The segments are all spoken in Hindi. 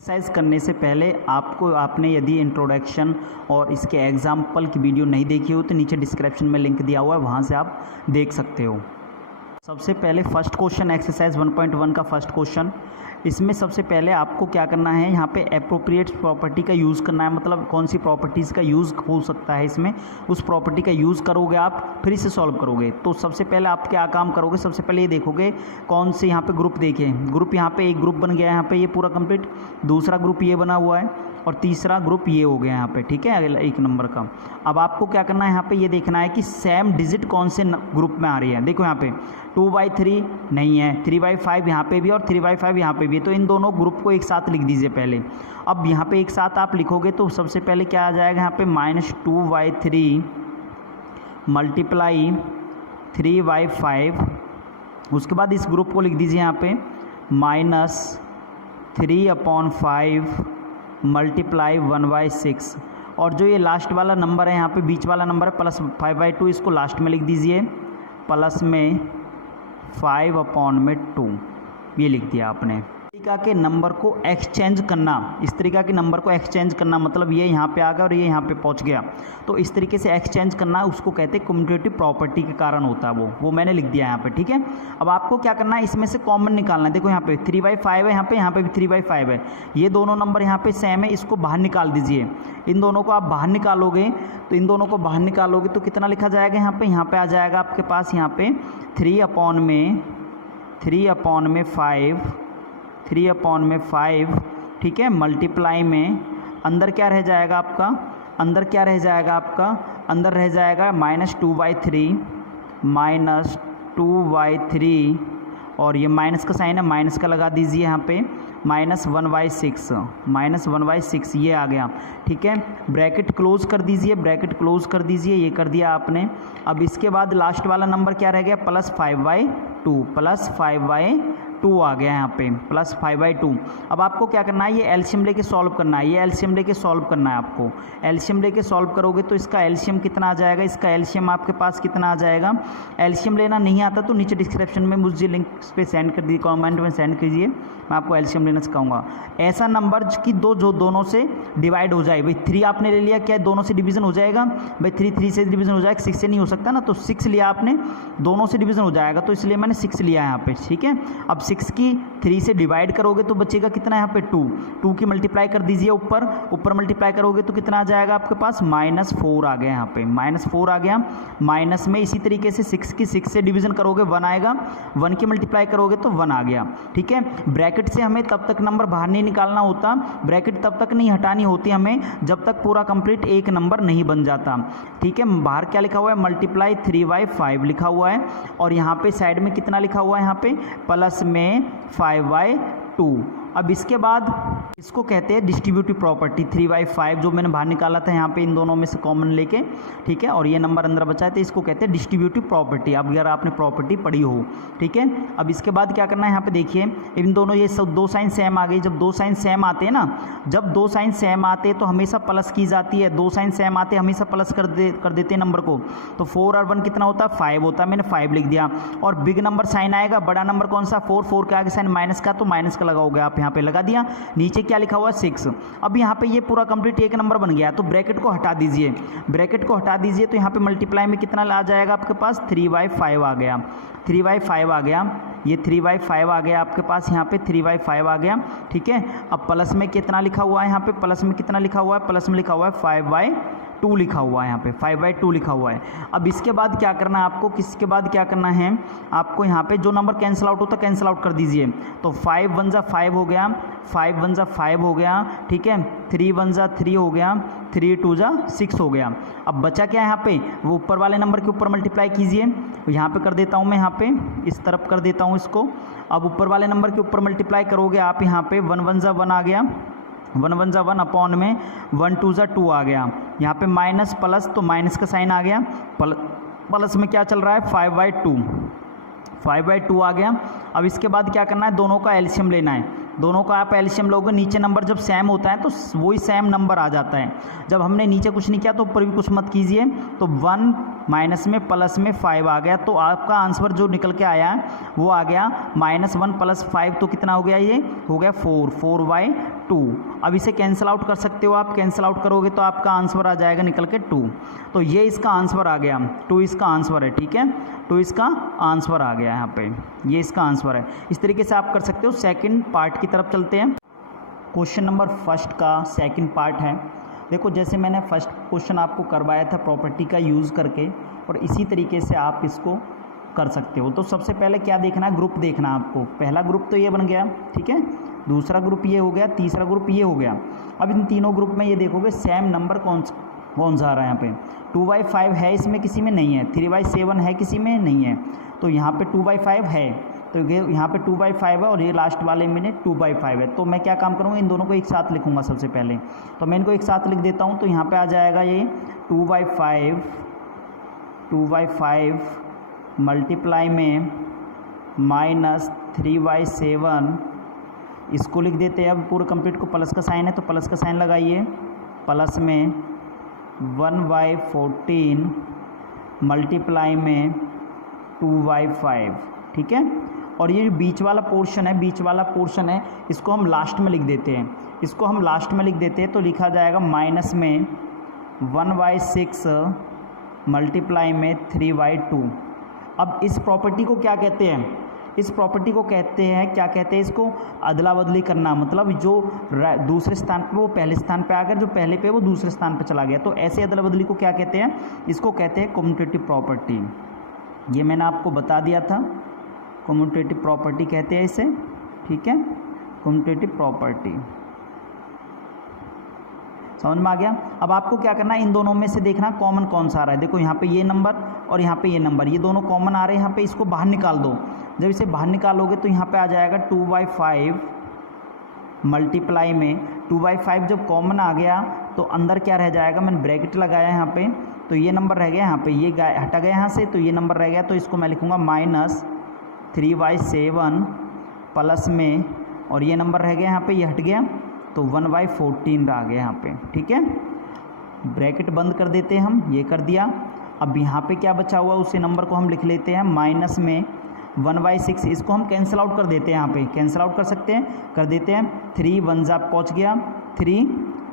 एक्सरसाइज करने से पहले आपने यदि इंट्रोडक्शन और इसके एग्जाम्पल की वीडियो नहीं देखी हो तो नीचे डिस्क्रिप्शन में लिंक दिया हुआ है, वहाँ से आप देख सकते हो। सबसे पहले फर्स्ट क्वेश्चन एक्सरसाइज 1.1 का फर्स्ट क्वेश्चन। इसमें सबसे पहले आपको क्या करना है, यहाँ पे एप्रोप्रिएट प्रॉपर्टी का यूज़ करना है, मतलब कौन सी प्रॉपर्टीज़ का यूज़ हो सकता है इसमें, उस प्रॉपर्टी का यूज़ करोगे आप, फिर इसे सॉल्व करोगे। तो सबसे पहले आप क्या काम करोगे, सबसे पहले ये देखोगे कौन से यहाँ पे ग्रुप देखे, ग्रुप यहाँ पे एक ग्रुप बन गया है यहाँ पे ये पूरा कंप्लीट, दूसरा ग्रुप ये बना हुआ है और तीसरा ग्रुप ये हो गया यहाँ पे, ठीक है, एक नंबर का। अब आपको क्या करना है, यहाँ पे ये देखना है कि सेम डिजिट कौन से ग्रुप में आ रही है। देखो यहाँ पे 2/3 नहीं है, 3/5 यहाँ पे भी और 3/5 यहाँ पे भी है, तो इन दोनों ग्रुप को एक साथ लिख दीजिए पहले। अब यहाँ पे एक साथ आप लिखोगे तो सबसे पहले क्या आ जाएगा यहाँ पे -2/3 मल्टीप्लाई 3/5। उसके बाद इस ग्रुप को लिख दीजिए यहाँ पे -3/5 मल्टीप्लाई 1/6। और जो ये लास्ट वाला नंबर है यहाँ पे बीच वाला नंबर है +5/2, इसको लास्ट में लिख दीजिए, प्लस में 5/2 ये लिख दिया आपने। इस तरीका के नंबर को एक्सचेंज करना, इस तरीका के नंबर को एक्सचेंज करना मतलब ये यहाँ पे आ गया और ये यहाँ पे पहुँच गया, तो इस तरीके से एक्सचेंज करना उसको कहते हैं कम्यूटेटिव प्रॉपर्टी के कारण होता है वो मैंने लिख दिया यहाँ पे, ठीक है। अब आपको क्या करना है, इसमें से कॉमन निकालना है। देखो यहाँ पे 3/5 है, यहाँ पे भी 3/5 है, ये दोनों नंबर यहाँ पे सेम है, इसको बाहर निकाल दीजिए। इन दोनों को आप बाहर निकालोगे तो इन दोनों को बाहर निकालोगे तो कितना लिखा जाएगा, यहाँ पे आ जाएगा आपके पास यहाँ पे 3/5, ठीक है, मल्टीप्लाई में अंदर क्या रह जाएगा आपका, अंदर रह जाएगा -2/3 और ये माइनस का साइन है, माइनस का लगा दीजिए यहाँ पे, -1/6 ये आ गया, ठीक है। ब्रैकेट क्लोज कर दीजिए, ये कर दिया आपने। अब इसके बाद लास्ट वाला नंबर क्या रह गया, +5/2 आ गया यहाँ पे, +5/2। अब आपको क्या करना है, ये एलसीएम लेके सॉल्व करना है, आपको एलसीएम लेके सॉल्व करोगे तो इसका एलसीएम कितना आ जाएगा, इसका एलसीएम आपके पास कितना आ जाएगा। एलसीएम लेना नहीं आता तो नीचे डिस्क्रिप्शन में मुझे लिंक पे सेंड कर दीजिए, कमेंट में सेंड कीजिए, मैं आपको एलसीएम लेना सिखाऊंगा। ऐसा नंबर की जो दोनों से डिवाइड हो जाए, भाई 3 आपने ले लिया, क्या दोनों से डिवीजन हो जाएगा, भाई 3 से डिवीजन हो जाएगा, 6 से नहीं हो सकता ना, तो 6 लिया आपने, दोनों से डिवीजन हो जाएगा, तो इसलिए मैंने 6 लिया यहाँ पे, ठीक है। अब 6 की 3 से डिवाइड करोगे तो बचेगा कितना यहाँ पे 2 की मल्टीप्लाई कर दीजिए, ऊपर मल्टीप्लाई करोगे तो कितना आ जाएगा आपके पास, -4 आ गया यहाँ पे, -4 आ गया। माइनस में इसी तरीके से 6 की 6 से डिवीजन करोगे 1 आएगा, 1 की मल्टीप्लाई करोगे तो 1 आ गया, ठीक है। ब्रैकेट से हमें तब तक नंबर बाहर नहीं निकालना होता, ब्रैकेट तब तक नहीं हटानी होती हमें जब तक पूरा कंप्लीट एक नंबर नहीं बन जाता, ठीक है। बाहर क्या लिखा हुआ है, मल्टीप्लाई 3/5 लिखा हुआ है और यहाँ पे साइड में कितना लिखा हुआ है, यहाँ पे प्लस में 5/2। अब इसके बाद इसको कहते हैं डिस्ट्रीब्यूटिव प्रॉपर्टी, 3/5 जो मैंने बाहर निकाला था यहाँ पे इन दोनों में से कॉमन लेके, ठीक है, और ये नंबर अंदर बचा है, तो इसको कहते हैं डिस्ट्रीब्यूटिव प्रॉपर्टी। अब अगर आपने प्रॉपर्टी पढ़ी हो, ठीक है। अब इसके बाद क्या करना है, यहाँ पे देखिए इन दोनों ये सब 2 साइन सेम आ गई। जब 2 साइन सेम आते हैं ना, जब 2 साइन सेम आते हैं तो हमेशा प्लस की जाती है, 2 साइन सेम आते हैं हमेशा प्लस कर देते हैं नंबर को, तो 4 और 1 कितना होता है, 5 होता है, मैंने 5 लिख दिया। और बिग नंबर साइन आएगा, बड़ा नंबर कौन सा, 4 के आगे साइन माइनस का, तो माइनस का लगाओगे आप, यहाँ पे लगा दिया। नीचे क्या लिखा हुआ है, 6। अब यहाँ पे ये पूरा कंप्लीट एक नंबर बन गया, तो ब्रैकेट को हटा दीजिए, तो यहाँ पे मल्टीप्लाई में कितना आ जाएगा आपके पास, 3/5 आ गया, 3/5 आ गया, ये 3/5 आ गया आपके पास, यहाँ पे 3/5 आ गया, ठीक है। अब प्लस में कितना लिखा हुआ है, यहाँ पे प्लस में कितना लिखा हुआ है, प्लस में लिखा हुआ है 5/2 लिखा हुआ है, यहाँ पे 5/2 लिखा हुआ है। अब इसके बाद क्या करना है आपको, किसके बाद क्या करना है आपको, यहाँ पे जो नंबर कैंसिल आउट होता है कैंसिल आउट कर दीजिए, तो 5 1 जा 5 हो गया, 5 1 जा 5 हो गया, ठीक है, 3 1 जा 3 हो गया, 3 2 जा 6 हो गया। अब बचा क्या है यहाँ पे, वो ऊपर वाले नंबर के ऊपर मल्टीप्लाई कीजिए, यहाँ पे कर देता हूँ मैं, यहाँ पे इस तरफ कर देता हूँ इसको। अब ऊपर वाले नंबर के ऊपर मल्टीप्लाई करोगे आप, यहाँ पे 1 1 जा 1 आ गया, 1 1 जा 1 अपॉन में 1 2 जा 2 आ गया, यहाँ पे माइनस प्लस तो माइनस का साइन आ गया, प्लस में क्या चल रहा है, 5/2 आ गया। अब इसके बाद क्या करना है, दोनों का एलसीएम लेना है, दोनों का आप एलसीएम लोगे, नीचे नंबर जब सेम होता है तो वही सेम नंबर आ जाता है। जब हमने नीचे कुछ नहीं किया तो ऊपर भी कुछ मत कीजिए, तो 1 माइनस में प्लस में 5 आ गया, तो आपका आंसर जो निकल के आया वो आ गया -1 + 5, तो कितना हो गया, ये हो गया 4/2। अब इसे कैंसिल आउट कर सकते हो आप, कैंसिल आउट करोगे तो आपका आंसर आ जाएगा निकल के 2। तो ये इसका आंसर आ गया, 2 इसका आंसर है, ठीक है, 2 इसका आंसर आ गया यहाँ पे, ये इसका आंसर है। इस तरीके से आप कर सकते हो। सेकंड पार्ट की तरफ चलते हैं। क्वेश्चन नंबर फर्स्ट का सेकंड पार्ट है। देखो, जैसे मैंने फर्स्ट क्वेश्चन आपको करवाया था प्रॉपर्टी का यूज़ करके, और इसी तरीके से आप इसको कर सकते हो। तो सबसे पहले क्या देखना है, ग्रुप देखना है आपको। पहला ग्रुप तो ये बन गया, ठीक है, दूसरा ग्रुप ये हो गया, तीसरा ग्रुप ये हो गया। अब इन तीनों ग्रुप में ये देखोगे सेम नंबर कौन सा आ रहा है यहाँ पे। 2/5 है इसमें, किसी में नहीं है। 3/7 है, किसी में नहीं है। तो यहाँ पे 2/5 है, तो ये यहाँ पे 2/5 है, और ये लास्ट वाले में 2/5 है। तो मैं क्या काम करूँगा, इन दोनों को एक साथ लिखूँगा सबसे पहले। तो मैं इनको एक साथ लिख देता हूँ। तो यहाँ पे आ जाएगा ये 2/5 मल्टीप्लाई में -3/7, इसको लिख देते हैं। अब पूरे कंप्लीट को प्लस का साइन है तो प्लस का साइन लगाइए, प्लस में 1/14 मल्टीप्लाई में 2/5, ठीक है। और ये जो बीच वाला पोर्शन है, इसको हम लास्ट में लिख देते हैं, तो लिखा जाएगा माइनस में 1/6 मल्टीप्लाई में 3/2। अब इस प्रॉपर्टी को क्या कहते हैं, क्या कहते हैं इसको, अदला बदली करना। मतलब जो दूसरे स्थान पे वो पहले स्थान पे आ गया, जो पहले पे वो दूसरे स्थान पे चला गया। तो ऐसे अदला बदली को क्या कहते हैं, इसको कहते हैं कम्यूटेटिव प्रॉपर्टी। ये मैंने आपको बता दिया था, कम्यूटेटिव प्रॉपर्टी कहते हैं इसे, ठीक है, कम्यूटेटिव प्रॉपर्टी। समझ में आ गया। अब आपको क्या करना है, इन दोनों में से देखना कॉमन कौन सा आ रहा है। देखो यहाँ पे ये नंबर और यहाँ पे ये नंबर, ये दोनों कॉमन आ रहे हैं। यहाँ पे इसको बाहर निकाल दो। जब इसे बाहर निकालोगे तो यहाँ पे आ जाएगा 2/5 मल्टीप्लाई में 2/5। जब कॉमन आ गया तो अंदर क्या रह जाएगा, मैंने ब्रैकेट लगाया यहाँ पे, तो ये नंबर रह गया यहाँ पे, ये हटा गया यहाँ से, तो ये नंबर रह गया। तो इसको मैं लिखूँगा -3/7 प्लस में, और ये नंबर रह गया यहाँ पे, ये हट गया, तो 1/14 आ गया यहाँ पे, ठीक है। ब्रैकेट बंद कर देते हैं हम, ये कर दिया। अब यहाँ पे क्या बचा हुआ, उसी नंबर को हम लिख लेते हैं माइनस में 1/6। इसको हम कैंसिल आउट कर देते हैं, यहाँ पे कैंसिल आउट कर सकते हैं, कर देते हैं। 3 1 जा पहुँच गया, 3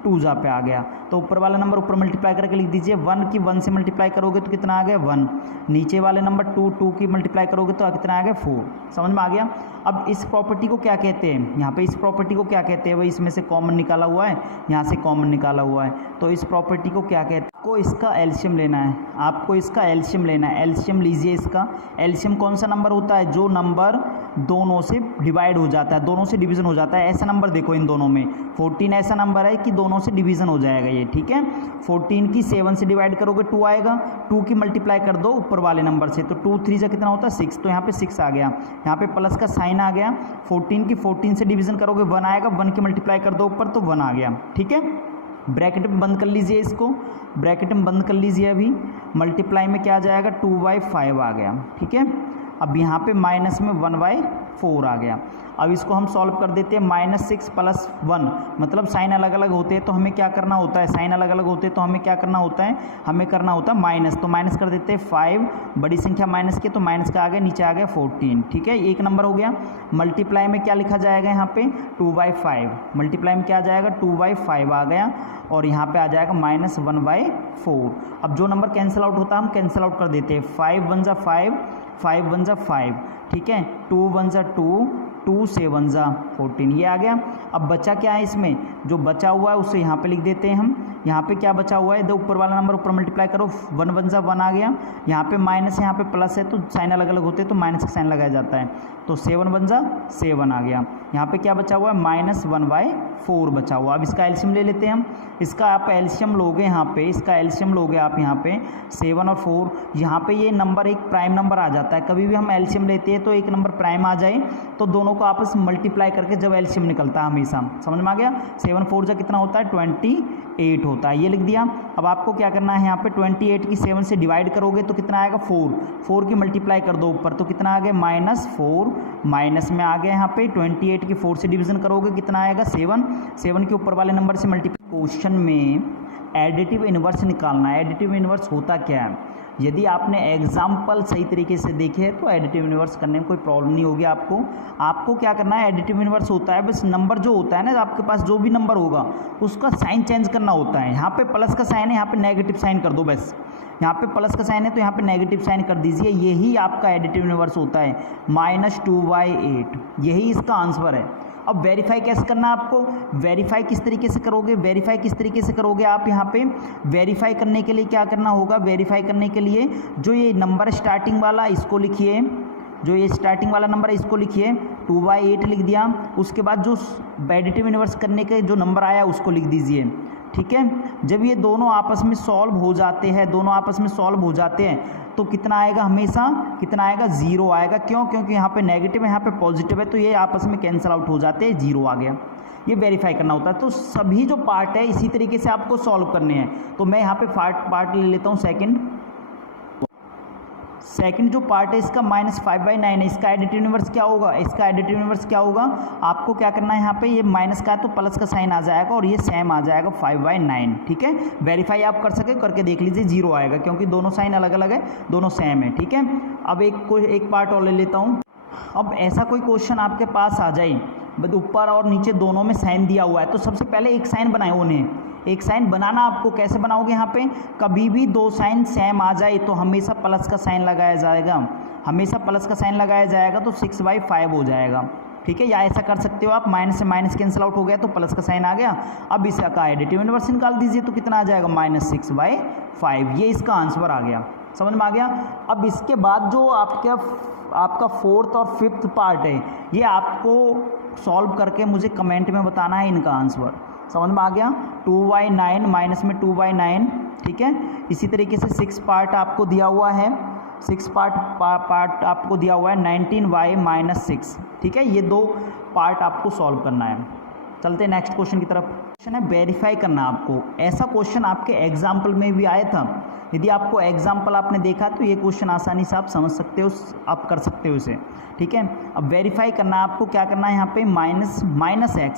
2 जा पे आ गया। तो ऊपर वाला नंबर ऊपर मल्टीप्लाई करके लिख दीजिए। 1 की 1 से मल्टीप्लाई करोगे तो कितना आ गया 1। नीचे वाले नंबर 2 की मल्टीप्लाई करोगे तो कितना आ गया 4। समझ में आ गया। अब इस प्रॉपर्टी को क्या कहते हैं, यहाँ पे इस प्रॉपर्टी को क्या कहते हैं, वही इसमें से कॉमन निकाला हुआ है, यहाँ से कॉमन निकाला हुआ है। तो इस प्रॉपर्टी को क्या कहते हैं, आपको इसका एलसीएम लेना है, आपको इसका एलसीएम लेना है। एलसीएम लीजिए इसका। एलसीएम कौन सा नंबर होता है, जो नंबर दोनों से डिवाइड हो जाता है, दोनों से डिवीज़न हो जाता है। ऐसा नंबर देखो इन दोनों में 14 ऐसा नंबर है कि दोनों से डिवीज़न हो जाएगा ये, ठीक है। 14 की 7 से डिवाइड करोगे 2 आएगा, 2 की मल्टीप्लाई कर दो ऊपर वाले नंबर से, तो 2 3 से कितना होता है 6, तो यहाँ पे 6 आ गया। यहाँ पे प्लस का साइन आ गया। 14 की 14 से डिवीज़न करोगे 1 आएगा, 1 की मल्टीप्लाई कर दो ऊपर तो 1 आ गया, ठीक है। ब्रैकेट में बंद कर लीजिए इसको, ब्रैकेट में बंद कर लीजिए। अभी मल्टीप्लाई में क्या आ जाएगा 2/5 आ गया, ठीक है। अब यहाँ पे माइनस में 1/4 आ गया। अब इसको हम सॉल्व कर देते हैं। -6 + 1 मतलब साइन अलग अलग होते हैं तो हमें क्या करना होता है, साइन अलग अलग होते हैं तो हमें क्या करना होता है, हमें करना होता है माइनस। तो माइनस कर देते हैं 5, बड़ी संख्या माइनस की, तो माइनस का आ गया, नीचे आ गया 14, ठीक है। एक नंबर हो गया। मल्टीप्लाई में क्या लिखा जाएगा यहाँ पे 2/5, मल्टीप्लाई में क्या आ जाएगा 2/5 आ गया, और यहाँ पे आ जाएगा -1/4। अब जो नंबर कैंसिल आउट होता है हम कैंसिल आउट कर देते हैं। 5 1 जा 5, 5 1 जा 5, ठीक है। 2 1 जा 2, 2 से 1 जा 14, ये आ गया। अब बचा क्या है इसमें, जो बचा हुआ है उसे यहाँ पे लिख देते हैं हम। यहाँ पे क्या बचा हुआ है, दो ऊपर वाला नंबर ऊपर मल्टीप्लाई करो, 1 1 जा 1 आ गया। यहाँ पे माइनस है, यहाँ पे प्लस है, तो साइन अलग अलग होते हैं तो माइनस का साइन लगाया जाता है। तो 7 1 जा 7 आ गया। यहाँ पे क्या बचा हुआ है -1/4 बचा हुआ। अब इसका एलसीएम ले लेते हैं हम। इसका आप एलसीएम लोगे यहाँ पे, इसका एलसीएम लोगे आप यहाँ पे 7 और 4। यहाँ पे ये नंबर एक प्राइम नंबर आ जाता है। कभी भी हम एलसीएम लेते हैं तो एक नंबर प्राइम आ जाए तो दोनों को आपस में मल्टीप्लाई करके जब एलसीएम निकलता है हमेशा। समझ में आ गया। 7 4 जा कितना होता है 28 होता है, ये लिख दिया। अब आपको क्या करना है, यहाँ पे 28 की 7 से डिवाइड करोगे तो कितना आएगा 4, 4 की मल्टीप्लाई कर दो ऊपर तो कितना आ गया -4, माइनस में आ गया। यहाँ पे 28 की 4 से डिवीजन करोगे कितना आएगा 7, 7 के ऊपर वाले नंबर से मल्टीप्लाई। क्वेश्चन में एडिटिव इन्वर्स निकालना है। एडिटिव इन्वर्स होता क्या है, यदि आपने एग्जाम्पल सही तरीके से देखे तो एडिटिव इन्वर्स करने में कोई प्रॉब्लम नहीं होगी आपको क्या करना है। एडिटिव इन्वर्स होता है बस नंबर जो होता है ना, आपके पास जो भी नंबर होगा उसका साइन चेंज करना होता है। यहाँ पे प्लस का साइन है, यहाँ पे नेगेटिव साइन कर दो बस। यहाँ पे प्लस का साइन है तो यहाँ पे नेगेटिव साइन कर दीजिए, यही आपका एडिटिव इन्वर्स होता है। -2/8 यही इसका आंसर है। अब वेरीफाई कैसे करना है आपको, वेरीफाई किस तरीके से करोगे, वेरीफाई किस तरीके से करोगे आप यहाँ पे वेरीफाई करने के लिए क्या करना होगा, वेरीफाई करने के लिए जो ये नंबर स्टार्टिंग वाला इसको लिखिए, जो ये स्टार्टिंग वाला नंबर है इसको लिखिए, 2/8 लिख दिया। उसके बाद जो एडिटिव इन्वर्स करने के जो नंबर आया उसको लिख दीजिए, ठीक है। जब ये दोनों आपस में सॉल्व हो जाते हैं, दोनों आपस में सॉल्व हो जाते हैं तो कितना आएगा, हमेशा कितना आएगा, 0 आएगा। क्यों, क्योंकि यहाँ पे नेगेटिव है यहाँ पे पॉजिटिव है, तो ये आपस में कैंसिल आउट हो जाते हैं, 0 आ गया। ये वेरीफाई करना होता है। तो सभी जो पार्ट है इसी तरीके से आपको सॉल्व करने हैं। तो मैं यहाँ पे पार्ट ले लेता हूँ सेकंड जो पार्ट है इसका -5/9 है। इसका एडिटिव इन्वर्स क्या होगा, इसका एडिटिव इन्वर्स क्या होगा, आपको क्या करना है, यहाँ पे ये माइनस का है तो प्लस का साइन आ जाएगा और ये सेम आ जाएगा 5/9, ठीक है। वेरीफाई आप कर सके करके देख लीजिए, 0 आएगा क्योंकि दोनों साइन अलग अलग है, दोनों सेम है, ठीक है। अब एक पार्ट और ले लेता हूँ। अब ऐसा कोई क्वेश्चन आपके पास आ जाए, ऊपर और नीचे दोनों में साइन दिया हुआ है, तो सबसे पहले एक साइन बनाए उन्हें। एक साइन बनाना आपको कैसे बनाओगे, यहाँ पे कभी भी दो साइन सेम आ जाए तो हमेशा प्लस का साइन लगाया जाएगा, हमेशा प्लस का साइन लगाया जाएगा, तो 6/5 हो जाएगा, ठीक है। या ऐसा कर सकते हो आप, माइनस से माइनस कैंसिल आउट हो गया तो प्लस का साइन आ गया। अब इसका एडिटिव इन्वर्स निकाल दीजिए तो कितना आ जाएगा, -6/5। ये इसका आंसर आ गया, समझ में आ गया। अब इसके बाद जो आपका फोर्थ और फिफ्थ पार्ट है, ये आपको सॉल्व करके मुझे कमेंट में बताना है इनका आंसर, समझ में आ गया। 2/9 माइनस में 2/9, ठीक है। इसी तरीके से 6 पार्ट आपको दिया हुआ है, 6 पार्ट आपको दिया हुआ है 19y-6, ठीक है। ये 2 पार्ट आपको सॉल्व करना है। चलते हैं नेक्स्ट क्वेश्चन की तरफ। क्वेश्चन है वेरीफाई करना आपको। ऐसा क्वेश्चन आपके एग्जाम्पल में भी आया था, यदि आपको एग्जाम्पल आपने देखा तो ये क्वेश्चन आसानी से आप समझ सकते हो, आप कर सकते हो इसे, ठीक है। अब वेरीफाई करना है आपको, क्या करना है, यहाँ पे -x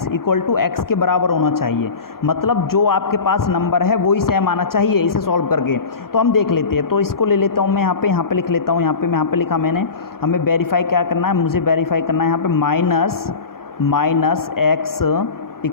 = x के बराबर होना चाहिए, मतलब जो आपके पास नंबर है वही सेम आना चाहिए इसे सॉल्व करके। तो हम देख लेते हैं, तो इसको ले लेता हूँ मैं यहाँ पे लिख लेता हूँ, यहाँ पे लिखा मैंने। हमें वेरीफाई क्या करना है, मुझे वेरीफाई करना है यहाँ पे -x =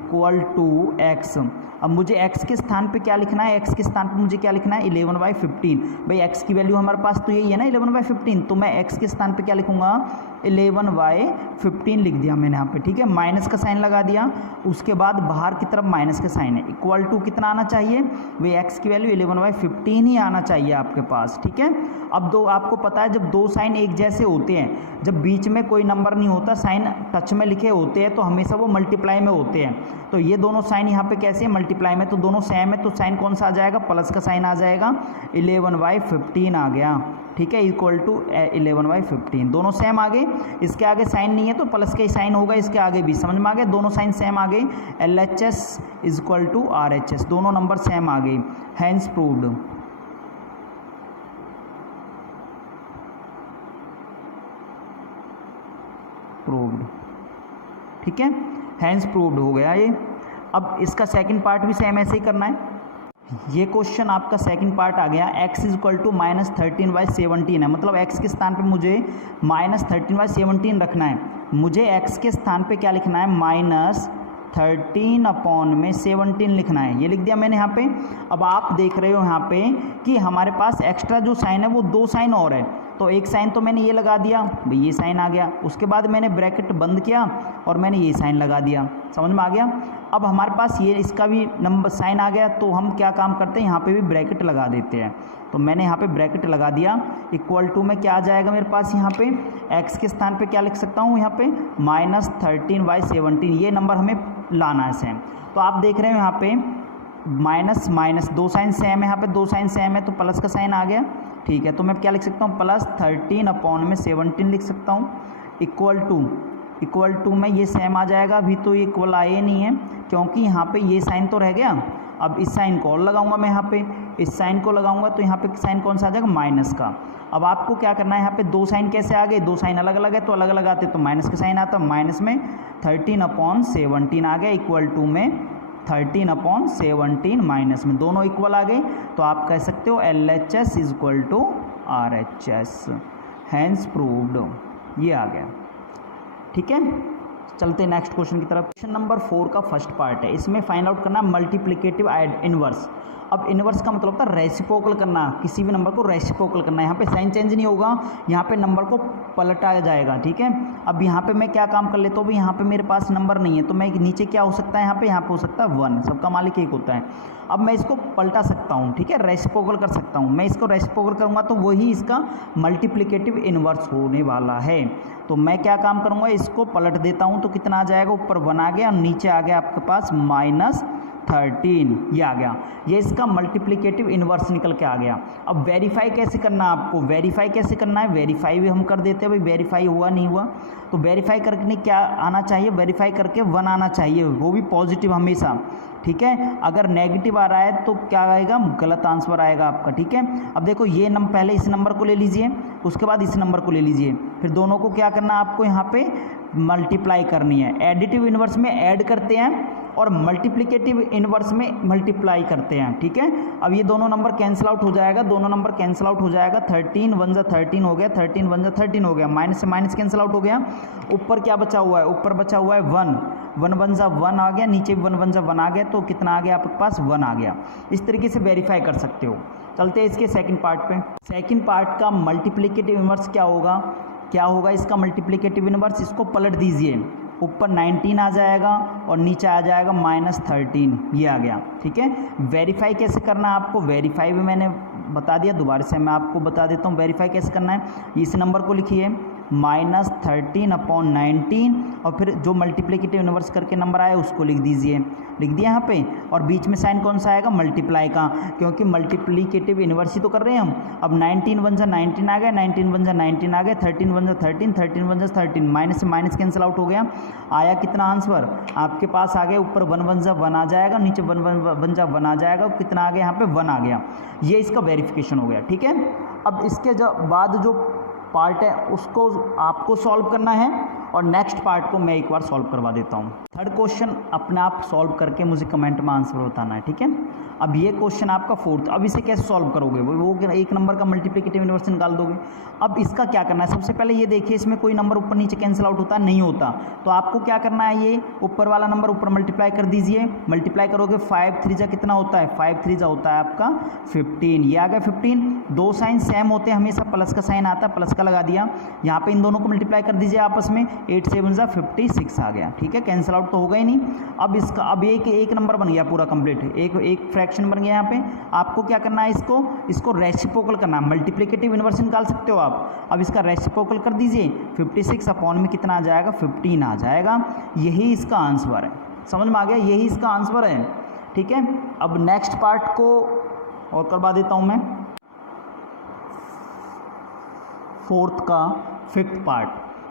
x। अब मुझे x के स्थान पे क्या लिखना है, x के स्थान पे मुझे क्या लिखना है, 11/15। भाई x की वैल्यू हमारे पास तो यही है ना, 11/15, तो मैं x के स्थान पे क्या लिखूंगा, 11/15 लिख दिया मैंने यहाँ पे, ठीक है। माइनस का साइन लगा दिया, उसके बाद बाहर की तरफ माइनस का साइन है, इक्वल टू कितना आना चाहिए, भाई x की वैल्यू 11/15 ही आना चाहिए आपके पास, ठीक है। अब आपको पता है जब दो साइन एक जैसे होते हैं, जब बीच में कोई नंबर नहीं होता, साइन टच में लिखे होते हैं, तो हमेशा वो मल्टीप्लाई में होते हैं। तो ये दोनों साइन यहाँ पे कैसे मल्टीप्लाई में, तो दोनों सेम है, तो साइन कौन सा आ जाएगा, प्लस का साइन आ जाएगा, 11/15 आ गया, ठीक है, इक्वल टू 11/15। दोनों सेम आ गए, इसके आगे साइन नहीं है तो प्लस का ही साइन होगा, इसके आगे भी, समझ में आ गया, दोनों साइन सेम आ गए। LHS = RHS, दोनों नंबर सेम आ गए, हैंस प्रूव्ड। ठीक है, हैंस प्रूव्ड हो गया ये। अब इसका सेकंड पार्ट भी सेम ऐसे ही करना है। ये क्वेश्चन आपका सेकंड पार्ट आ गया, x = -13/17 है, मतलब x के स्थान पे मुझे -13/17 रखना है। मुझे x के स्थान पे क्या लिखना है, -13/17 लिखना है, ये लिख दिया मैंने यहाँ पे। अब आप देख रहे हो यहाँ पे कि हमारे पास एक्स्ट्रा जो साइन है वो 2 साइन और है, तो एक साइन तो मैंने ये लगा दिया, भाई ये साइन आ गया, उसके बाद मैंने ब्रैकेट बंद किया और मैंने ये साइन लगा दिया, समझ में आ गया। अब हमारे पास ये इसका भी नंबर साइन आ गया, तो हम क्या काम करते हैं, यहाँ पे भी ब्रैकेट लगा देते हैं। तो मैंने यहाँ पे ब्रैकेट लगा दिया, इक्वल टू में क्या आ जाएगा मेरे पास, यहाँ पे x के स्थान पे क्या लिख सकता हूँ, यहाँ पे -13/17, ये नंबर हमें लाना है सेम। तो आप देख रहे हो यहाँ पे माइनस माइनस 2 साइन सेम है, यहाँ पे 2 साइन सेम है, तो प्लस का साइन आ गया, ठीक है। तो मैं क्या लिख सकता हूँ, +13/17 लिख सकता हूँ, इक्वल टू में ये सेम आ जाएगा। अभी तो ये इक्वल आए नहीं है क्योंकि यहाँ पे ये साइन तो रह गया। अब इस साइन को और लगाऊंगा मैं, यहाँ पे इस साइन को लगाऊंगा तो यहाँ पे साइन कौन सा आ जाएगा, माइनस का। अब आपको क्या करना है, यहाँ पे 2 साइन कैसे आ गए, 2 साइन अलग अलग है तो अलग अलग आते तो माइनस का साइन आता, माइनस में 13/17 आ गया, इक्वल टू में 13/17 माइनस में दोनों इक्वल आ गए, तो आप कह सकते हो LHS equal to RHS, hence proved. ये आ गया, ठीक है। चलते हैं नेक्स्ट क्वेश्चन की तरफ। क्वेश्चन नंबर 4 का फर्स्ट पार्ट है, इसमें फाइंड आउट करना मल्टीप्लिकेटिव इनवर्स। अब इनवर्स का मतलब होता है रेसिप्रोकल करना, किसी भी नंबर को रेसिप्रोकल करना। यहाँ पे साइन चेंज नहीं होगा, यहाँ पे नंबर को पलटाया जाएगा, ठीक है। अब यहाँ पे मैं क्या काम कर लेता हूँ, यहाँ पे मेरे पास नंबर नहीं है, तो मैं नीचे क्या हो सकता है, यहाँ पे हो सकता है 1, सबका मालिक एक होता है। अब मैं इसको पलटा सकता हूँ, ठीक है, रेसिप्रोकल कर सकता हूँ। मैं इसको रेसिप्रोकल करूँगा तो वही इसका मल्टीप्लिकेटिव इनवर्स होने वाला है। तो मैं क्या काम करूँगा, इसको पलट देता हूँ, तो कितना आ जाएगा, ऊपर 1 आ गया और नीचे आ गया आपके पास -13, ये आ गया। ये इसका मल्टीप्लिकेटिव इनवर्स निकल के आ गया। अब वेरीफाई कैसे करना है आपको, वेरीफाई कैसे करना है, वेरीफाई भी हम कर देते हैं। भाई वेरीफाई हुआ नहीं हुआ, तो वेरीफाई करके क्या आना चाहिए, वेरीफाई करके 1 आना चाहिए, वो भी पॉजिटिव हमेशा, ठीक है। अगर नेगेटिव आ रहा है तो क्या आएगा, गलत आंसर आएगा आपका, ठीक है। अब देखो ये पहले इस नंबर को ले लीजिए, उसके बाद इस नंबर को ले लीजिए, फिर दोनों को क्या करना है आपको, यहाँ पे मल्टीप्लाई करनी है। एडिटिव इनवर्स में ऐड करते हैं और मल्टीप्लिकेटिव इनवर्स में मल्टीप्लाई करते हैं, ठीक है। अब ये दोनों नंबर कैंसिल आउट हो जाएगा, दोनों नंबर कैंसिल आउट हो जाएगा। 13 1 जा 13 हो गया, 13 1 जा 13 हो गया, माइनस से माइनस कैंसिल आउट हो गया। ऊपर क्या बचा हुआ है, ऊपर बचा हुआ है 1, 1 1 जा 1 आ गया, नीचे 1 1 जा 1 आ गया, तो कितना आ गया आपके पास, 1 आ गया। इस तरीके से वेरीफाई कर सकते हो। चलते हैं इसके सेकंड पार्ट पे। सेकंड पार्ट का मल्टीप्लिकेटिव इनवर्स क्या होगा, क्या होगा इसका मल्टीप्लिकेटिव इनवर्स, इसको पलट दीजिए, ऊपर 19 आ जाएगा और नीचे आ जाएगा -13, ये आ गया, ठीक है। वेरीफाई कैसे करना है आपको, वेरीफाई भी मैंने बता दिया, दोबारा से मैं आपको बता देता हूँ वेरीफाई कैसे करना है। इस नंबर को लिखिए -13/19 और फिर जो मल्टीप्लिकेटिव इनवर्स करके नंबर आया उसको लिख दीजिए, लिख दिया यहाँ पे, और बीच में साइन कौन सा आएगा, मल्टीप्लाई का, क्योंकि मल्टीप्लिकेटिव इनवर्स ही तो कर रहे हैं हम। अब 19 1 जा 19 आ गया, 19 1 जा 19 आ गया, 13 1 जा 13, 13 1 जा 13, माइनस से माइनस कैंसिल आउट हो गया। आया कितना आंसर आपके पास आ गया, ऊपर 1 1 जा 1 आ जाएगा, नीचे 1 1 जा 1 आ जाएगा, कितना आ गया यहाँ पे 1 आ गया। ये इसका वेरिफिकेशन हो गया, ठीक है। अब इसके बाद जो पार्ट है उसको आपको सॉल्व करना है और नेक्स्ट पार्ट को मैं एक बार सॉल्व करवा देता हूँ। थर्ड क्वेश्चन अपने आप सॉल्व करके मुझे कमेंट में आंसर बताना है, ठीक है। अब ये क्वेश्चन आपका फोर्थ, अब इसे कैसे सॉल्व करोगे, वो एक नंबर का मल्टीप्लिकेटिव इनवर्स निकाल दोगे। अब इसका क्या करना है, सबसे पहले ये देखिए इसमें कोई नंबर ऊपर नीचे कैंसिल आउट होता नहीं होता, तो आपको क्या करना है, ये ऊपर वाला नंबर ऊपर मल्टीप्लाई कर दीजिए। मल्टीप्लाई करोगे 5 3 जा कितना होता है, 5 3 जा होता है आपका 15, ये आ गया 15। दो साइन सेम होते हैं हमेशा, प्लस का साइन आता है, प्लस का लगा दिया। यहाँ पे इन दोनों को मल्टीप्लाई कर दीजिए आपस में, 8 7 जा 56 आ गया, ठीक है। कैंसिल आउट तो होगा ही नहीं। अब इसका अब एक नंबर बन गया पूरा कंप्लीट, एक फ्रैक्शन बन गया। यहाँ पे आपको क्या करना है, इसको रेसिप्रोकल करना है, मल्टीप्लिकेटिव इनवर्स निकाल सकते हो आप। अब इसका रेसिप्रोकल कर दीजिए, 56 अपॉन में कितना आ जाएगा, 15 आ जाएगा। यही इसका आंसर है, समझ में आ गया, यही इसका आंसर है, ठीक है। अब नेक्स्ट पार्ट को और करवा देता हूं मैं, फोर्थ का फिफ्थ पार्ट,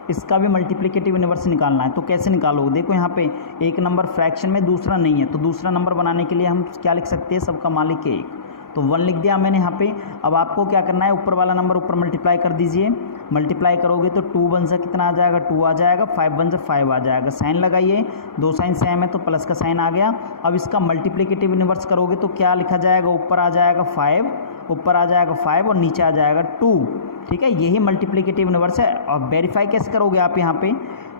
इसका भी मल्टीप्लिकेटिव इनवर्स निकालना है। तो कैसे निकालोगे, देखो यहाँ पे एक नंबर फ्रैक्शन में दूसरा नहीं है, तो दूसरा नंबर बनाने के लिए हम क्या लिख सकते हैं, सबका मालिक 1, तो 1 लिख दिया मैंने यहाँ पे। अब आपको क्या करना है, ऊपर वाला नंबर ऊपर मल्टीप्लाई कर दीजिए। मल्टीप्लाई करोगे तो 2 1 जा कितना आ जाएगा, 2 आ जाएगा, 5 1 जा 5 आ जाएगा। साइन लगाइए, दो साइन सेम है तो प्लस का साइन आ गया। अब इसका मल्टीप्लिकेटिव इनवर्स करोगे तो क्या लिखा जाएगा, ऊपर आ जाएगा 5, ऊपर आ जाएगा 5 और नीचे आ जाएगा 2, ठीक है। यही मल्टीप्लिकेटिव इनवर्स है। और वेरीफाई कैसे करोगे आप, यहाँ पे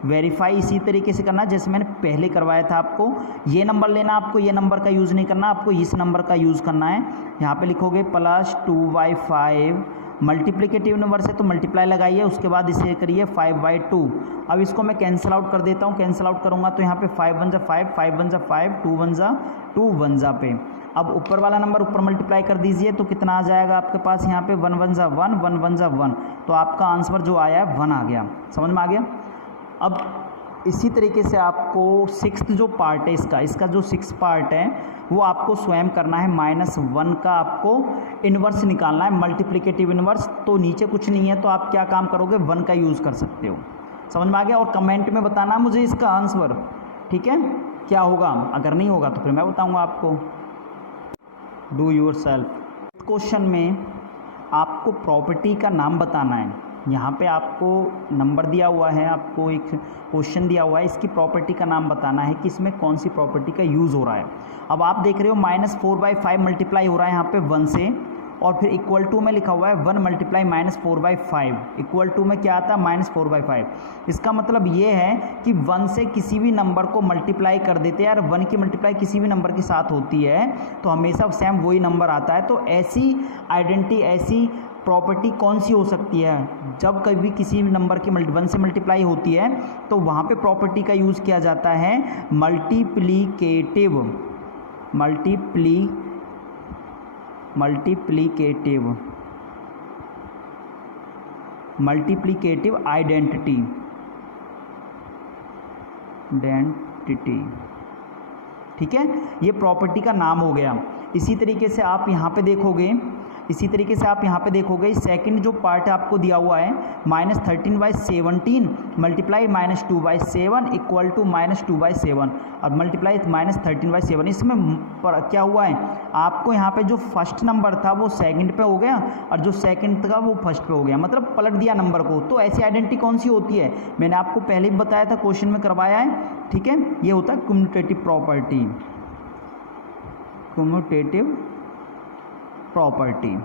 वेरीफाई इसी तरीके से करना जैसे मैंने पहले करवाया था आपको। ये नंबर लेना, आपको ये नंबर का यूज़ नहीं करना, आपको इस नंबर का यूज़ करना है। यहाँ पे लिखोगे +2/5, मल्टीप्लिकेटिव इनवर्स है तो मल्टीप्लाई लगाइए, उसके बाद इसे करिए 5/2। अब इसको मैं कैंसिल आउट कर देता हूँ, कैंसिल आउट करूँगा तो यहाँ पे 5 1 जा 5, 5 1 जा 5, 2 1 जा 2 1 जा पे। अब ऊपर वाला नंबर ऊपर मल्टीप्लाई कर दीजिए तो कितना आ जाएगा आपके पास, यहाँ पे 1 1 जा 1, 1 1 जा 1, तो आपका आंसर जो आया है 1 आ गया। समझ में आ गया। अब इसी तरीके से आपको सिक्स्थ जो पार्ट है इसका जो 6 पार्ट है वो आपको स्वयं करना है। -1 का आपको इन्वर्स निकालना है, मल्टीप्लिकेटिव इन्वर्स। तो नीचे कुछ नहीं है तो आप क्या काम करोगे, 1 का यूज़ कर सकते हो। समझ में आ गया। और कमेंट में बताना मुझे इसका आंसर, ठीक है, क्या होगा। अगर नहीं होगा तो फिर मैं बताऊंगा आपको। Do your self. क्वेश्चन में आपको प्रॉपर्टी का नाम बताना है, यहाँ पे आपको नंबर दिया हुआ है, आपको एक क्वेश्चन दिया हुआ है, इसकी प्रॉपर्टी का नाम बताना है कि इसमें कौन सी प्रॉपर्टी का यूज़ हो रहा है। अब आप देख रहे हो -4/5 मल्टीप्लाई हो रहा है यहाँ पे 1 से, और फिर इक्वल टू में लिखा हुआ है 1 मल्टीप्लाई -4/5, इक्वल टू में क्या आता है -4/5। इसका मतलब ये है कि 1 से किसी भी नंबर को मल्टीप्लाई कर देते हैं, यार 1 की मल्टीप्लाई किसी भी नंबर के साथ होती है तो हमेशा सेम वही नंबर आता है। तो ऐसी आइडेंटिटी, ऐसी प्रॉपर्टी कौन सी हो सकती है, जब कभी किसी नंबर की 1 से मल्टीप्लाई होती है तो वहाँ पे प्रॉपर्टी का यूज़ किया जाता है मल्टीप्लिकेटिव आइडेंटिटी। ठीक है, ये प्रॉपर्टी का नाम हो गया। इसी तरीके से आप यहाँ पे देखोगे, सेकंड जो पार्ट आपको दिया हुआ है -13/17 मल्टीप्लाई -2/7 इक्वल टू -2/7 और मल्टीप्लाई -13/7। इसमें क्या हुआ है, आपको यहाँ पे जो फर्स्ट नंबर था वो सेकंड पे हो गया और जो सेकंड था वो फर्स्ट पे हो गया, मतलब पलट दिया नंबर को। तो ऐसी आइडेंटिटी कौन सी होती है, मैंने आपको पहले भी बताया था, क्वेश्चन में करवाया है। ठीक है, ये होता है कम्यूटेटिव प्रॉपर्टी।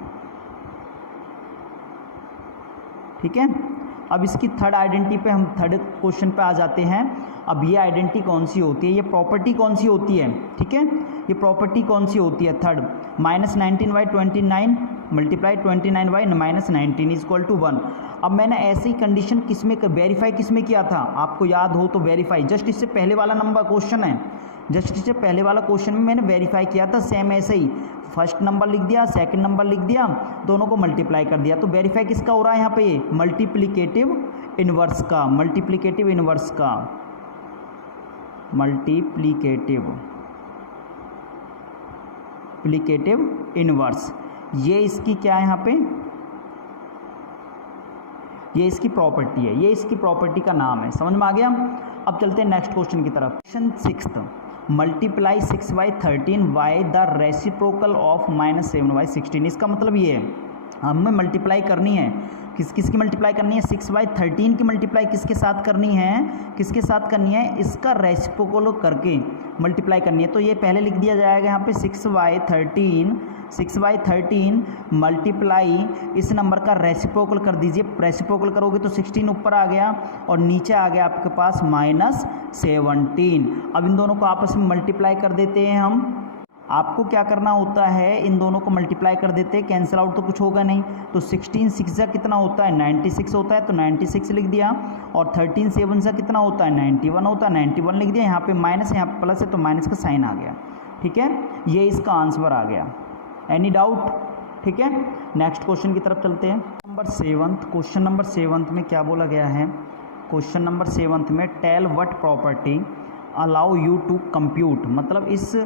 ठीक है, अब इसकी थर्ड आइडेंटिटी पे हम थर्ड क्वेश्चन पे आ जाते हैं। अब ये आइडेंटिटी कौन सी होती है, ये प्रॉपर्टी कौन सी होती है, ठीक है, ये प्रॉपर्टी कौन सी होती है, थर्ड -19/29 मल्टीप्लाई 29/-19 इक्वल टू 1। अब मैंने ऐसे ही कंडीशन किसमें वेरीफाई किसमें किया था, आपको याद हो तो वेरीफाई जस्ट इससे पहले वाला नंबर क्वेश्चन है, जस्ट इससे पहले वाला क्वेश्चन में मैंने वेरीफाई किया था, सेम ऐसे ही फर्स्ट नंबर लिख दिया, सेकंड नंबर लिख दिया, दोनों को मल्टीप्लाई कर दिया। तो वेरीफाई किसका हो रहा है यहाँ पे, ये मल्टीप्लिकेटिव इनवर्स इनवर्स। ये इसकी क्या है यहाँ पे, ये इसकी प्रॉपर्टी है, ये इसकी प्रॉपर्टी का नाम है। समझ में आ गया। अब चलते हैं नेक्स्ट क्वेश्चन की तरफ। Question 6, multiply 6/13 by the reciprocal of -7/16। इसका मतलब ये है हमें मल्टीप्लाई करनी है, किसकी मल्टीप्लाई करनी है, 6/13 की मल्टीप्लाई किसके साथ करनी है, इसका रेसिप्रोकल करके मल्टीप्लाई करनी है। तो ये पहले लिख दिया जाएगा यहाँ पे 6/13 मल्टीप्लाई इस नंबर का रेसिप्रोकल कर दीजिए। रेसिप्रोकल करोगे तो 16 ऊपर आ गया और नीचे आ गया आपके पास -17। अब इन दोनों को आपस में मल्टीप्लाई कर देते हैं हम। आपको क्या करना होता है, इन दोनों को मल्टीप्लाई कर देते हैं, कैंसिल आउट तो कुछ होगा नहीं। तो 16 6 कितना होता है, 96 होता है, तो 96 लिख दिया। और 13 7 कितना होता है, 91 होता है, 91 लिख दिया। यहाँ पे माइनस, यहाँ पे प्लस है तो माइनस का साइन आ गया। ठीक है, ये इसका आंसर आ गया। Any doubt. ठीक है, नेक्स्ट क्वेश्चन की तरफ चलते हैं। क्वेश्चन नंबर 7 में क्या बोला गया है, क्वेश्चन नंबर 7 में tell what property allow you to compute, मतलब इस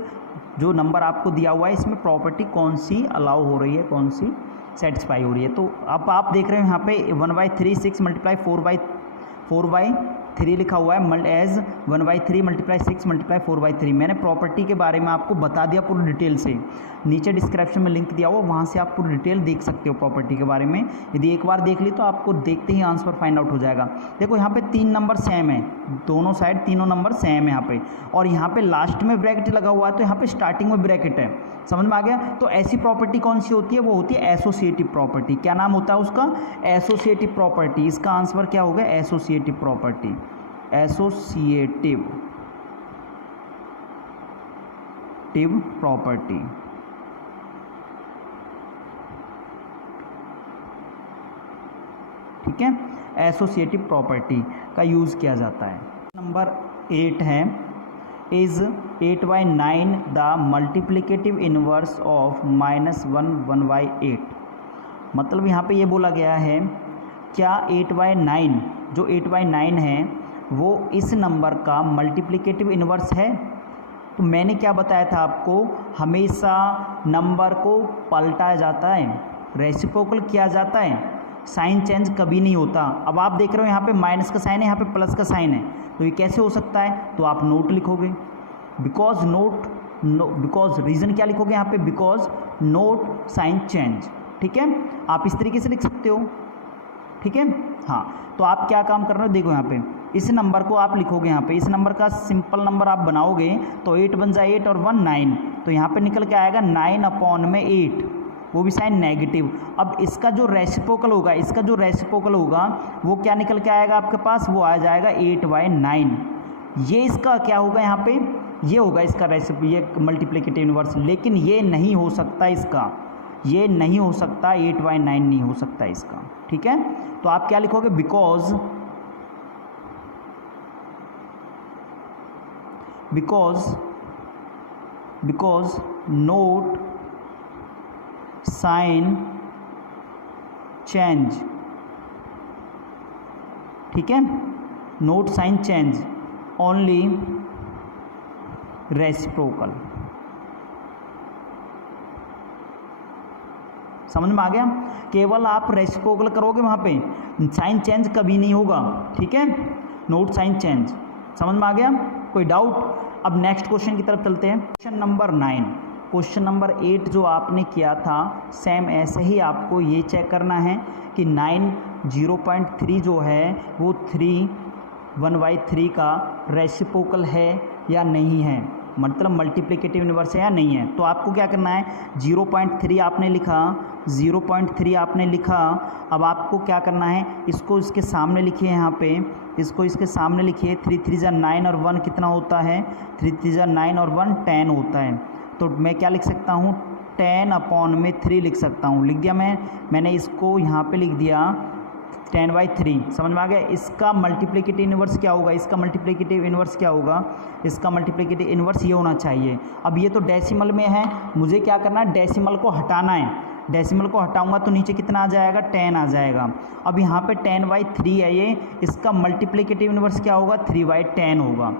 जो नंबर आपको दिया हुआ है इसमें प्रॉपर्टी कौन सी अलाउ हो रही है, कौन सी सेटिस्फाई हो रही है। तो अब आप देख रहे हो यहाँ पे 1/3 6 मल्टीप्लाई 4/3 लिखा हुआ है, एज 1/3 मल्टीप्लाई 6 मल्टीप्लाई 4/3। मैंने प्रॉपर्टी के बारे में आपको बता दिया पूरी डिटेल से, नीचे डिस्क्रिप्शन में लिंक दिया हुआ, वहाँ से आप पूरी डिटेल देख सकते हो प्रॉपर्टी के बारे में। यदि एक बार देख ली तो आपको देखते ही आंसर फाइंड आउट हो जाएगा। देखो यहाँ पे 3 नंबर सेम है, दोनों साइड तीनों नंबर सेम है यहाँ पे, और यहाँ पे लास्ट में ब्रैकेट लगा हुआ है तो यहाँ पे स्टार्टिंग में ब्रैकेट है। समझ में आ गया। तो ऐसी प्रॉपर्टी कौन सी होती है, वो होती है एसोसिएटिव प्रॉपर्टी। क्या नाम होता है उसका, एसोसिएटिव प्रॉपर्टी। इसका आंसर क्या होगा, एसोसिएटिव प्रॉपर्टी, एसोसिएटिव प्रॉपर्टी। ठीक है, एसोसिएटिव प्रॉपर्टी का यूज़ किया जाता है। नंबर 8 है, is 8/9 the multiplicative inverse of -1/8। मतलब यहाँ पे ये बोला गया है, क्या 8/9 जो 8/9 है वो इस नंबर का मल्टीप्लिकेटिव इनवर्स है। तो मैंने क्या बताया था आपको, हमेशा नंबर को पलटा जाता है, रेसिप्रोकल किया जाता है, साइन चेंज कभी नहीं होता। अब आप देख रहे हो यहाँ पे माइनस का साइन है, यहाँ पे प्लस का साइन है, तो ये कैसे हो सकता है, तो आप नोट लिखोगे, बिकॉज रीज़न क्या लिखोगे यहाँ पे, बिकॉज नोट साइन चेंज। ठीक है, आप इस तरीके से लिख सकते हो। ठीक है। हाँ, तो आप क्या काम कर रहे हो, देखो यहाँ पे इस नंबर को आप लिखोगे, यहाँ पे इस नंबर का सिंपल नंबर आप बनाओगे तो 8 बन जाए 8 और 1 9, तो यहाँ पे निकल के आएगा 9/8, वो भी साइन नेगेटिव। अब इसका जो रेसिप्रोकल होगा, इसका जो रेसिप्रोकल होगा वो क्या निकल के आएगा आपके पास, वो आ जाएगा 8/9। ये इसका क्या होगा यहाँ पे, ये होगा इसका ये मल्टीप्लिकेटिव इनवर्स, लेकिन ये नहीं हो सकता इसका, ये नहीं हो सकता, 8/9 नहीं हो सकता इसका, ठीक है। तो आप क्या लिखोगे, बिकॉज नोट साइन चेंज, ठीक है, not sign change only reciprocal. समझ में आ गया, केवल आप रेसिप्रोकल करोगे वहां पे, साइन चेंज कभी नहीं होगा, ठीक है, नोट साइन चेंज। समझ में आ गया, कोई डाउट। अब नेक्स्ट क्वेश्चन की तरफ चलते हैं। क्वेश्चन नंबर 9, क्वेश्चन नंबर 8 जो आपने किया था सेम ऐसे ही आपको ये चेक करना है कि 9 0.3 जो है वो 3 1/3 का रेसिप्रोकल है या नहीं है, मतलब मल्टीप्लिकेटिव इनवर्स है या नहीं है। तो आपको क्या करना है, 0.3 आपने लिखा, 0.3 आपने लिखा। अब आपको क्या करना है, इसको इसके सामने लिखिए, यहाँ पे इसको इसके सामने लिखिए। 3 3 जा 9 और 1 कितना होता है, 3 3 जा 9 और 1 10 होता है। तो मैं क्या लिख सकता हूँ, 10/3 लिख सकता हूँ। लिख दिया मैंने इसको यहाँ पे लिख दिया 10/3। समझ में आ गया। इसका मल्टीप्लिकेटिव इनवर्स क्या होगा, इसका मल्टीप्लिकेटिव इनवर्स क्या होगा, इसका मल्टीप्लिकेटिव इनवर्स ये होना चाहिए। अब ये तो डेसिमल में है, मुझे क्या करना है, डेसिमल को हटाना है। डेसिमल को हटाऊंगा तो नीचे कितना आ जाएगा, 10 आ जाएगा। अब यहाँ पे 10/3 है ये, इसका मल्टीप्लिकेटिव इनवर्स क्या होगा, 3/10 होगा।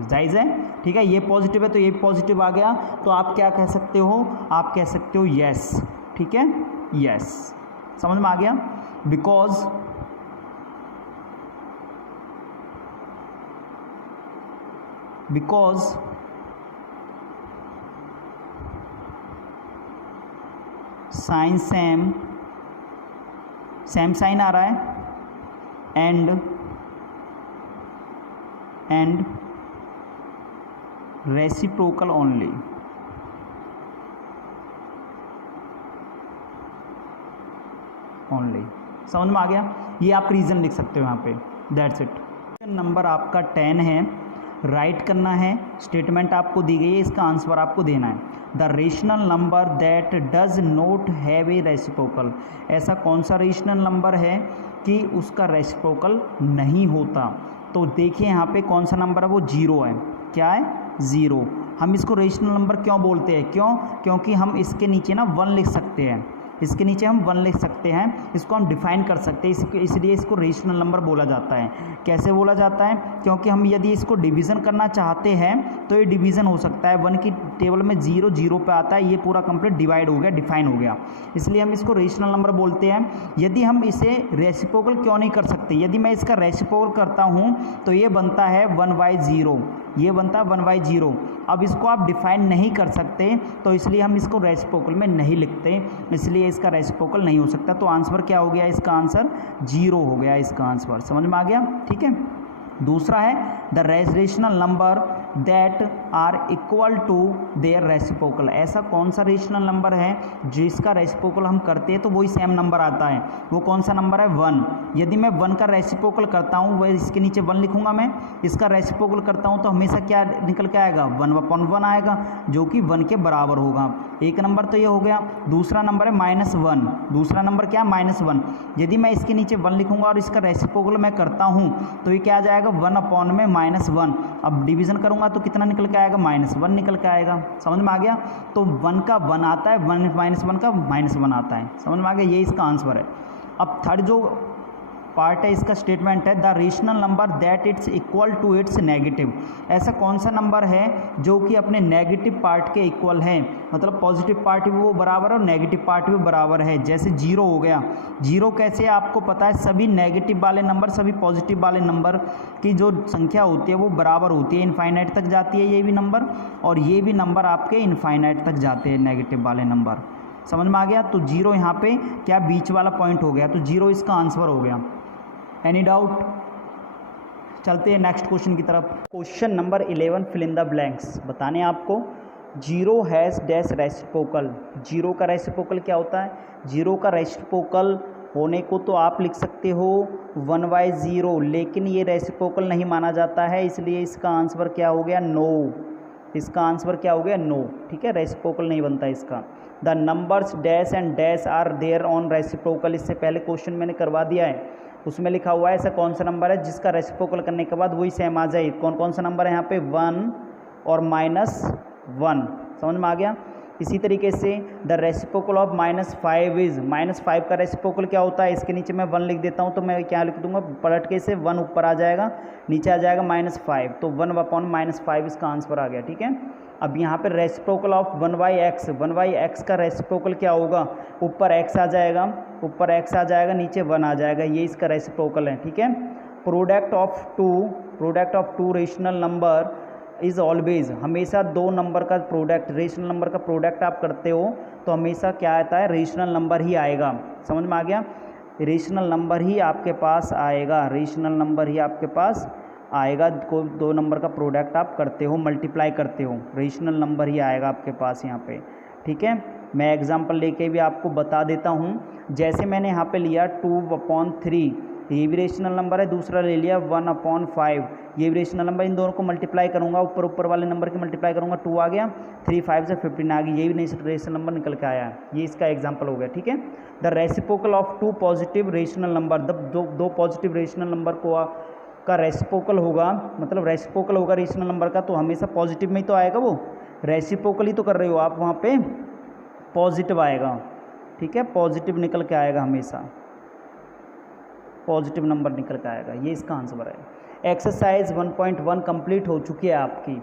जायज़ है, ठीक है। ये पॉजिटिव है तो ये पॉजिटिव आ गया, तो आप क्या कह सकते हो, आप कह सकते हो यस, ठीक है, यस। समझ में आ गया। बिकॉज साइन सेम साइन आ रहा है एंड रेसिप्रोकल ओनली। समझ में आ गया। ये आप रीज़न लिख सकते हो यहाँ पे, दैट्स इट। नंबर आपका 10 है, राइट करना है, स्टेटमेंट आपको दी गई है, इसका आंसर आपको देना है। The rational number that does not have a reciprocal, ऐसा कौन सा रेशनल नंबर है कि उसका रेसिप्रोकल नहीं होता। तो देखिए यहाँ पे कौन सा नंबर है, वो 0 है। क्या है, 0। हम इसको रेशनल नंबर क्यों बोलते हैं, क्योंकि हम इसके नीचे ना 1 लिख सकते हैं, इसके नीचे हम 1 लिख सकते हैं, इसको हम डिफाइन कर सकते हैं, इसलिए इसको रेशनल नंबर बोला जाता है। कैसे बोला जाता है, क्योंकि हम यदि इसको डिवीज़न करना चाहते हैं तो ये डिवीज़न हो सकता है। 1 की टेबल में 0 0 पे आता है, ये पूरा कंप्लीट डिवाइड हो गया, डिफाइन हो गया, इसलिए हम इसको रेशनल नंबर बोलते हैं। यदि हम इसे रेसिप्रोकल क्यों नहीं कर सकते, यदि मैं इसका रेसिप्रोकल करता हूँ तो ये बनता है 1/0, ये बनता है 1/0। अब इसको आप डिफाइन नहीं कर सकते, तो इसलिए हम इसको रेसिप्रोकल में नहीं लिखते, इसलिए इसका रेसिप्रोकल नहीं हो सकता। तो आंसर क्या हो गया, इसका आंसर 0 हो गया, इसका आंसर। समझ में आ गया, ठीक है। दूसरा है the rational number that are equal to their reciprocal, ऐसा कौन सा रेशनल नंबर है जिसका रेसिप्रोकल हम करते हैं तो वही सेम नंबर आता है। वो कौन सा नंबर है, 1। यदि मैं 1 का रेसिप्रोकल करता हूँ, वह इसके नीचे 1 लिखूंगा, मैं इसका रेसिप्रोकल करता हूँ तो हमेशा क्या निकल के आएगा, 1/1 आएगा, जो कि 1 के बराबर होगा। एक नंबर तो ये हो गया। दूसरा नंबर है -1, दूसरा नंबर क्या, -1। यदि मैं इसके नीचे 1 लिखूंगा और इसका रेसिप्रोकल मैं करता हूँ तो ये क्या आ जाएगा, 1/-1। अब डिवीजन करूंगा तो कितना निकल के आएगा, -1 निकल के आएगा। समझ में आ गया। तो 1 का 1 आता है, 1 -1 का -1 आता है। समझ में आ गया, ये इसका आंसर है। अब थर्ड जो पार्ट है इसका स्टेटमेंट है the rational number that it's equal to its negative, ऐसा कौन सा नंबर है जो कि अपने नेगेटिव पार्ट के इक्वल है, मतलब पॉजिटिव पार्ट भी वो बराबर है और नेगेटिव पार्ट भी बराबर है। जैसे 0 हो गया, 0 कैसे आपको पता है, सभी नेगेटिव वाले नंबर सभी पॉजिटिव वाले नंबर की जो संख्या होती है वो बराबर होती है, इनफाइनाइट तक जाती है ये भी नंबर, और ये भी नंबर आपके इनफाइनाइट तक जाते हैं नेगेटिव वाले नंबर। समझ में आ गया। तो 0 यहाँ पे क्या बीच वाला पॉइंट हो गया, तो 0 इसका आंसर हो गया। Any doubt? चलते हैं नेक्स्ट क्वेश्चन की तरफ। Question number 11 fill in the blanks. बताने आपको 0 हैज़ डैश रेसिप्रोकल। 0 का रेसिप्रोकल क्या होता है? 0 का रेसिप्रोकल होने को तो आप लिख सकते हो 1/0, लेकिन ये रेसिप्रोकल नहीं माना जाता है, इसलिए इसका आंसर क्या हो गया? नो। इसका आंसर क्या हो गया? नो। ठीक है, रेसिप्रोकल नहीं बनता इसका। The numbers dash and dash are their own reciprocal. इससे पहले क्वेश्चन मैंने करवा दिया है, उसमें लिखा हुआ है ऐसा कौन सा नंबर है जिसका रेसिप्रोकल करने के बाद वही सेम आ जाए। कौन कौन सा नंबर है यहाँ पे? 1 और -1। समझ में आ गया। इसी तरीके से द रेसिप्रोकल ऑफ -5 इज, -5 का रेसिप्रोकल क्या होता है? इसके नीचे मैं 1 लिख देता हूँ, तो मैं क्या लिख दूंगा? पलट के से 1 ऊपर आ जाएगा, नीचे आ जाएगा -5, तो 1/-5 इसका आंसर आ गया। ठीक है, अब यहाँ पे रेसिप्रोकल ऑफ 1/x, 1/x का रेसिप्रोकल क्या होगा? ऊपर x आ जाएगा, ऊपर x आ जाएगा, नीचे 1 आ जाएगा, ये इसका रेसिप्रोकल है। ठीक है, product of two rational number is always, हमेशा दो नंबर का प्रोडक्ट, रेशनल नंबर का प्रोडक्ट आप करते हो तो हमेशा क्या आता है? रेशनल नंबर ही आएगा। समझ में आ गया। रेशनल नंबर ही आपके पास आएगा, रेशनल नंबर ही आपके पास आएगा। कोई दो नंबर का प्रोडक्ट आप करते हो, मल्टीप्लाई करते हो, रेशनल नंबर ही आएगा आपके पास यहाँ पे। ठीक है, मैं एग्जांपल लेके भी आपको बता देता हूँ। जैसे मैंने यहाँ पे लिया 2/3, ये भी रेशनल नंबर है, दूसरा ले लिया 1/5, ये भी रेशनल नंबर। इन दोनों को मल्टीप्लाई करूँगा, ऊपर वाले नंबर की मल्टीप्लाई करूँगा, 2 आ गया, 3 5 से 15 आ गई, ये भी रेशनल नंबर निकल के आया है। ये इसका एग्जाम्पल हो गया। ठीक है, the reciprocal of 2 positive rational number, दो पॉजिटिव रेशनल नंबर को का रेसिप्रोकल होगा, मतलब रेसिप्रोकल होगा रेशनल नंबर का, तो हमेशा पॉजिटिव में ही तो आएगा। वो रेसिप्रोकल ही तो कर रहे हो आप, वहाँ पे पॉजिटिव आएगा। ठीक है, पॉजिटिव निकल के आएगा, हमेशा पॉजिटिव नंबर निकल के आएगा। ये इसका आंसर है। एक्सरसाइज 1.1 कंप्लीट हो चुकी है आपकी।